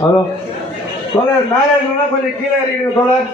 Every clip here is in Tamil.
ஹலோ. தோழர் மேலே இருக்கணும்னா கொஞ்சம் கீழே இறங்கிடுங்க தோழர்.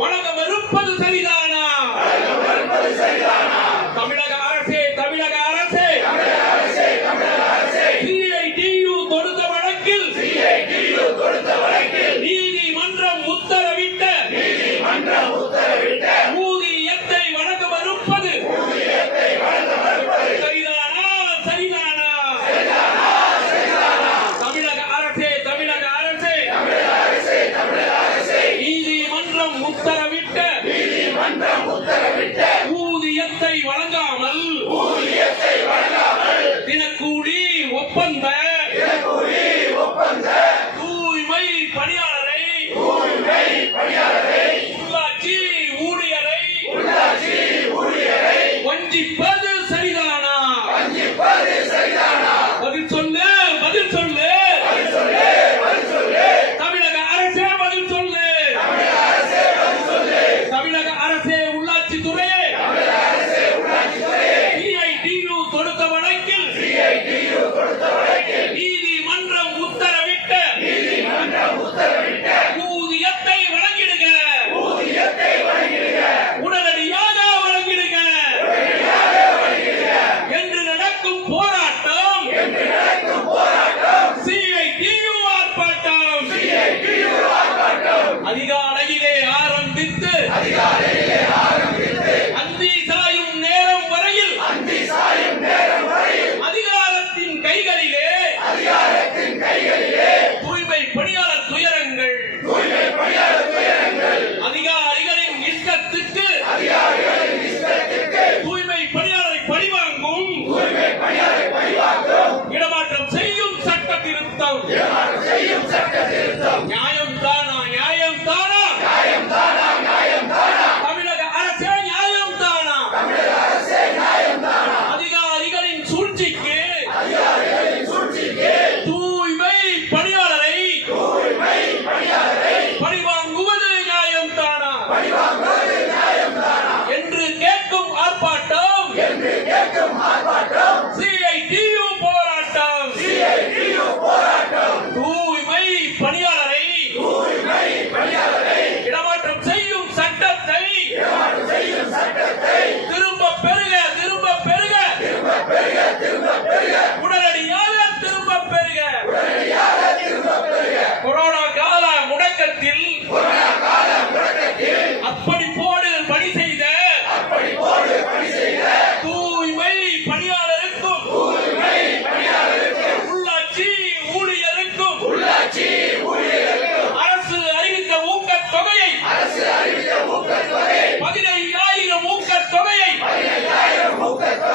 வழங்க உள்ளாட்சி அதிகாரத்தின் கைகளிலே பணியாளரை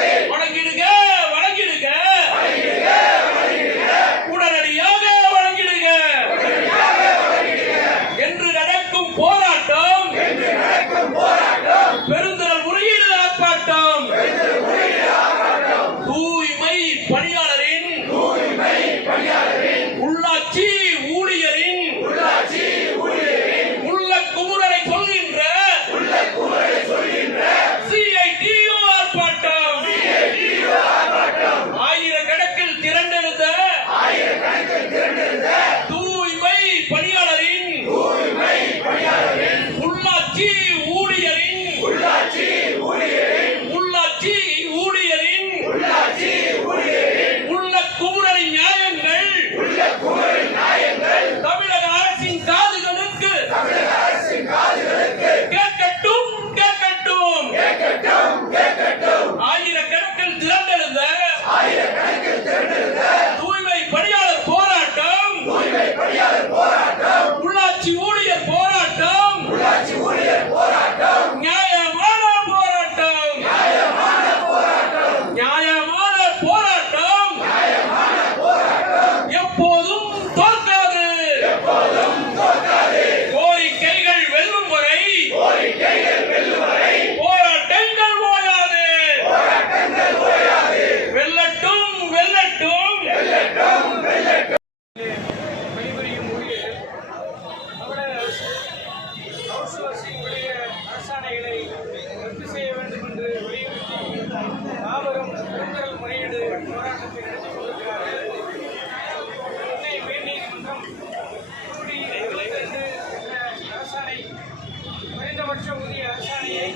வணக்கம் ரத்து செய்ய வேண்டும் என்று வலியுறுத்தி மாபெரும் பெண்கள் முறையீடு போராட்டத்தை நடத்தி கொண்டிருக்கிறார்கள். சென்னை உயர்நீதிமன்றம் கூடி இருபத்தைந்து அரசாணை குறைந்தபட்ச ஊதிய அரசாணையை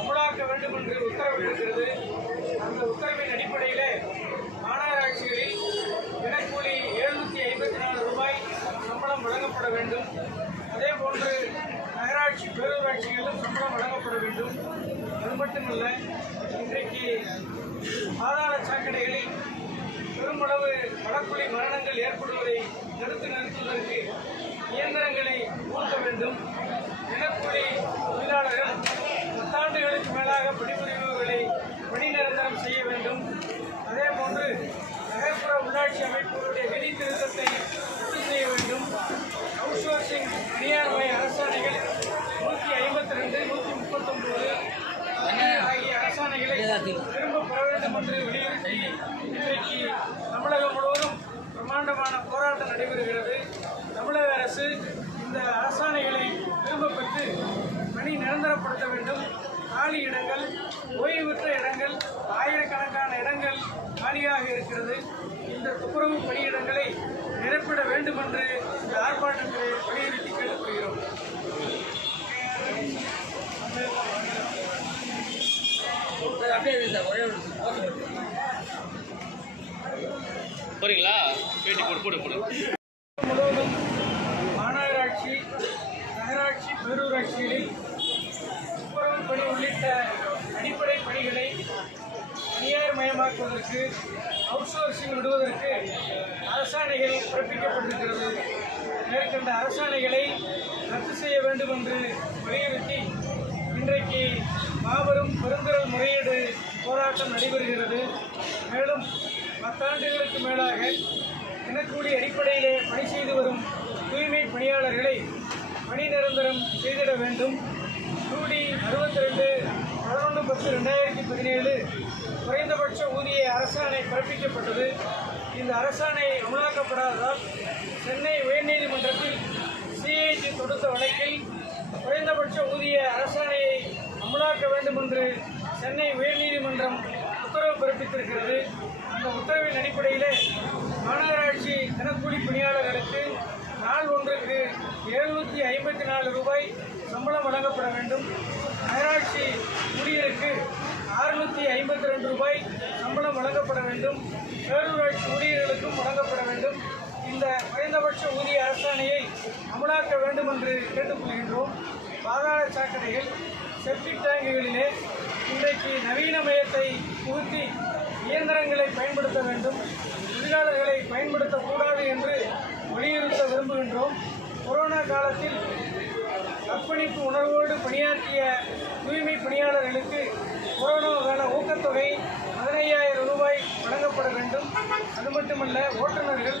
அமலாக்க வேண்டும் என்று உத்தரவிட்டிருக்கிறது. அந்த உத்தரவின் அடிப்படையில் மாநகராட்சிகளில் தினக்கூலி எழுநூற்றி ஐம்பத்தி நாலு ரூபாய் சம்பளம் வழங்கப்பட வேண்டும். திரும்ப பெற்று பணி நிரந்தரப்படுத்த வேண்டும். காலி இடங்கள் ஓய்வுற்ற இடங்கள் ஆயிரக்கணக்கான இடங்கள் காலியாக இருக்கிறது. இந்த துப்புரவு பணியிடங்களை நிரப்பிட வேண்டும் என்று இந்த ஆர்ப்பாட்டத்தை வலியுறுத்தி கேட்டுக்கொள்கிறோம். போறீங்களா? பேட்டி போடு போடு போடு. பேரூராட்சிகளில் துப்புரவு பணி உள்ளிட்ட அடிப்படை பணிகளை தனியார் மயமாக்குவதற்கு அவுட்சோர்சிங் விடுவதற்கு அரசாணைகள் பிறப்பிக்கப்பட்டிருக்கிறது. மேற்கண்ட அரசாணைகளை ரத்து செய்ய வேண்டும் என்று வலியுறுத்தி இன்றைக்கு மாபெரும் பெருந்திரள் முறையீடு போராட்டம் நடைபெறுகிறது. மேலும் பத்தாண்டுகளுக்கு மேலாக தினக்கூலி அடிப்படையிலே பணி செய்து வரும் தூய்மை பணியாளர்களை பணி நிரந்தரம் செய்திட வேண்டும். ஜூலை அறுபத்தி ரெண்டு பதினொன்று பத்து ரெண்டாயிரத்தி பதினேழு குறைந்தபட்ச ஊதிய அரசாணை பிறப்பிக்கப்பட்டது. இந்த அரசாணை அமலாக்கப்படாததால் சென்னை உயர்நீதிமன்றத்தில் சிஐடி தொடுத்த வழக்கில் குறைந்தபட்ச ஊதிய அரசாணையை அமலாக்க வேண்டும் என்று சென்னை உயர்நீதிமன்றம் உத்தரவு பிறப்பித்திருக்கிறது. அந்த உத்தரவின் அடிப்படையில் மாநகராட்சி தினக்கூலி பணியாளர்களுக்கு நாள் ஒன்றுக்கு எழுநூற்றி ஐம்பத்தி நாலு ரூபாய் சம்பளம் வழங்கப்பட வேண்டும். நகராட்சி ஊழியருக்கு அறுநூற்றி ஐம்பத்தி ரெண்டு ரூபாய் சம்பளம் வழங்கப்பட வேண்டும். பேரூராட்சி ஊழியர்களுக்கும் வழங்கப்பட வேண்டும். இந்த குறைந்தபட்ச ஊதிய அரசாணையை அமலாக்க வேண்டும் என்று கேட்டுக்கொள்கின்றோம். பாதாள சாக்கடைகள் செப்டிக் டேங்குகளிலே இன்றைக்கு நவீன மயத்தை புகுத்தி இயந்திரங்களை பயன்படுத்த வேண்டும். தொழிலாளர்களை பயன்படுத்தக்கூடாது என்று கொரோனா காலத்தில் அர்ப்பணிப்பு உணர்வோடு பணியாற்றிய தூய்மை பணியாளர்களுக்கு கொரோனாவுக்கான ஊக்கத்தொகை பதினையாயிரம் ரூபாய் வழங்கப்பட வேண்டும். அது மட்டுமல்ல ஓட்டுநர்கள்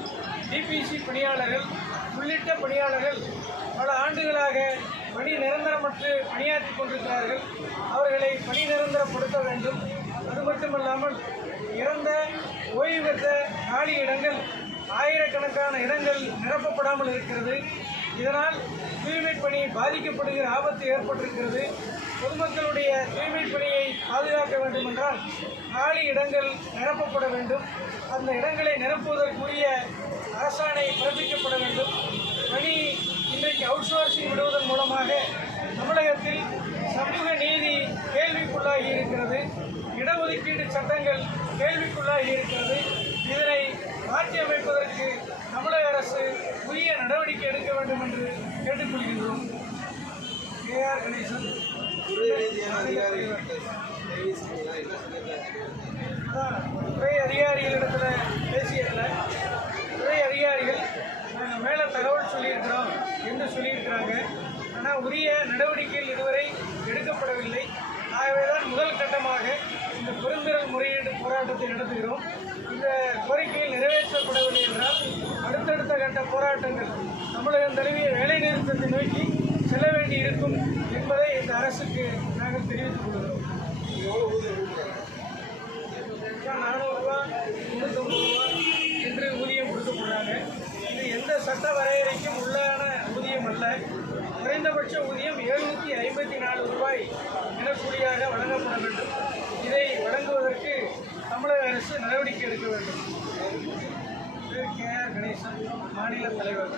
டிபிசி பணியாளர்கள் உள்ளிட்ட பணியாளர்கள் பல ஆண்டுகளாக பணி நிரந்தரமற்று பணியாற்றி கொண்டிருக்கிறார்கள். அவர்களை பணி நிரந்தரப்படுத்த வேண்டும். அது மட்டுமல்லாமல் இறந்த ஓய்வு பெற்ற காலி இடங்கள் ஆயிரக்கணக்கான இடங்கள் நிரப்பப்படாமல் இருக்கிறது. இதனால் தூய்மை பணி பாதிக்கப்படுகிற ஆபத்து ஏற்பட்டிருக்கிறது. பொதுமக்களுடைய தூய்மை பணியை பாதுகாக்க வேண்டும் என்றால் காலி இடங்கள் நிரப்பப்பட வேண்டும். அந்த இடங்களை நிரப்புவதற்குரிய அரசாணை பிறப்பிக்கப்பட வேண்டும். பணி இன்றைக்கு அவுட்சோர்சிங் விடுவதன் மூலமாக தமிழகத்தில் சமூக நீதி கேள்விக்குள்ளாகி இருக்கிறது. இடஒதுக்கீடு சட்டங்கள் கேள்விக்குள்ளாகி இருக்கிறது. இதனை மாற்றி அமைப்பதற்கு தமிழக அரசு உரிய நடவடிக்கை எடுக்க வேண்டும் என்று கேட்டுக்கொள்கின்றோம். K R Ganesan. துறை அதிகாரிகளிடத்தில் பேசியதில் துறை அதிகாரிகள் நாங்கள் மேலே தகவல் சொல்லியிருக்கிறோம் என்று சொல்லியிருக்கிறாங்க. ஆனால் உரிய நடவடிக்கைகள் இதுவரை எடுக்கப்படவில்லை. ஆகவே தான் முதல் கட்டமாக இந்த பெருந்திரல் முறையீடு போராட்டத்தை நடத்துகிறோம். இந்த கோரிக்கையில் நிறைவேற்றப்படவில்லை என்றால் அடுத்தடுத்த போராட்டங்கள். தமிழகம் தழுவிய வேலைநிறுத்தத்தை நோக்கி செல்ல வேண்டி இருக்கும் என்பதை இந்த அரசுக்கு நாங்கள் தெரிவித்துக் கொள்கிறோம். நானூறுரூவா முந்நூற்றம்பது ரூபா என்று ஊதியம் கொடுக்கப்படுறாங்க. இது எந்த சட்ட வரையறைக்கும் உள்ளான ஊதியம் அல்ல. குறைந்தபட்ச ஊதியம் எழுநூற்றி ஐம்பத்தி நாலு ரூபாய் தினக்கூலியாக வழங்கப்பட வேண்டும். இதை வழங்குவதற்கு தமிழக அரசு நடவடிக்கை எடுக்க வேண்டும். மாநில தலைவர்